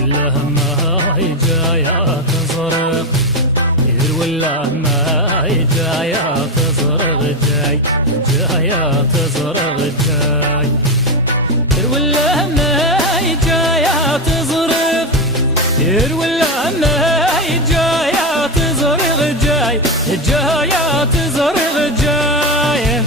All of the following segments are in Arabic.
ولا ما هي جاية تزرق، ولا ما هي جاية تزرق جاي، جاية تزرق جاي، ولا ما هي جاية تزرق، ولا ما هي جاية تزرق جاي، جاية تزرق جاي.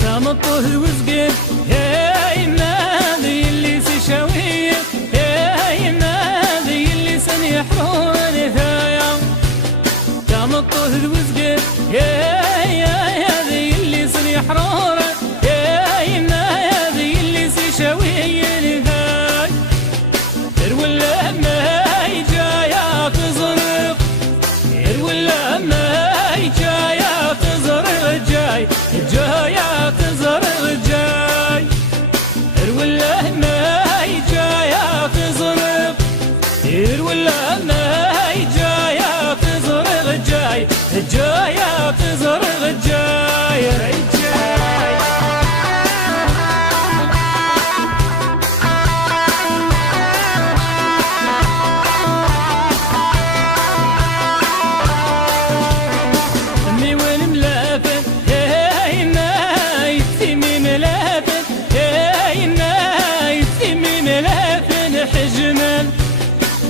تمطه وزقين هاي نادي اللي سشاويه، هاي نادي اللي سنيحرون ثايا. تمطه وزقين هاي نادي اللي سنيحرون، هاي نادي اللي سشاويه ثاي. ولا ما هي جاية تزرق، ولا ما هي جاية تزرق جاي، جاية تزرق جاي، ولا ما هي جاية تزرق، ولا ما هي جاية تزرق جاي، جاية تزرق جاي.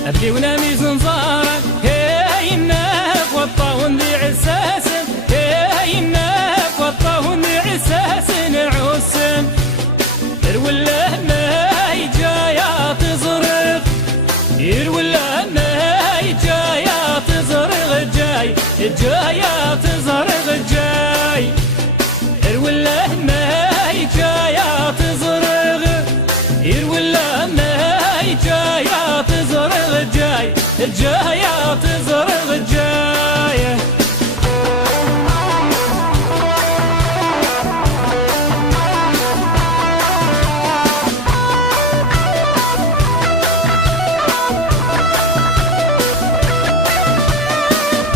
أبدي ونامي زنزارة هاي الناق والطاون ذي عساسن، هاي الناق والطاون ذي عساسن عسن. ولا ما هي جاية تزرق، ولا ما هي جاية تزرق جاي، جاية تزرق جاي، ولا ما هي جاية تزرق، ولا ما هي جاية تزرق جاي، جاية تزرق جاي.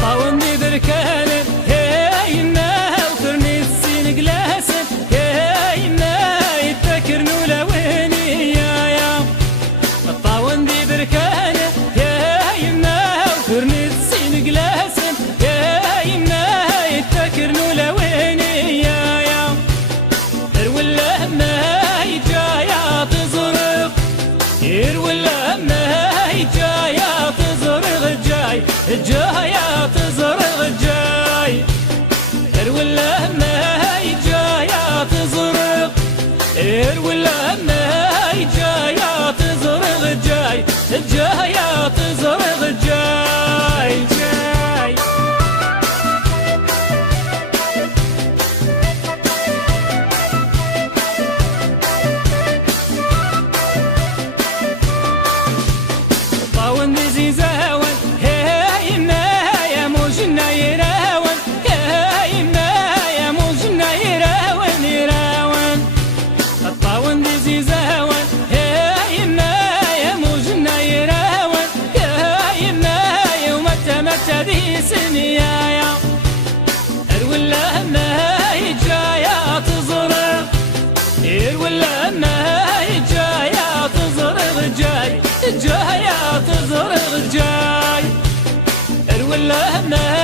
طاوني بركانه هاي النا وخرني السين قلاسه، هاي النا يتكرنو لويني يا الطاون دي بركانه هاي النا وخرني السين قلاسه، هاي النا يتكرنو لويني يا ولا ما هي جاية تزرق، ولا ما هي جاية تزرق جاي، جاية تزرق جاي، ولا ما هي جاية تزرق، ولا ما هي جاية تزرق جاي، جاية تزرق جاي جاي. طاون ذي زاون هاي النايا موجنا يراون، هاي النايا موجنا يراون يراون. الطاون ذي زاون هاي النايا موجنا يراون، هاي النايا ومتى متى ذي سنيايا. ولا ما هي جاية تزرق، ولا ما هي جاية تزرق جاي، جاية تزرق جاي، ولا ما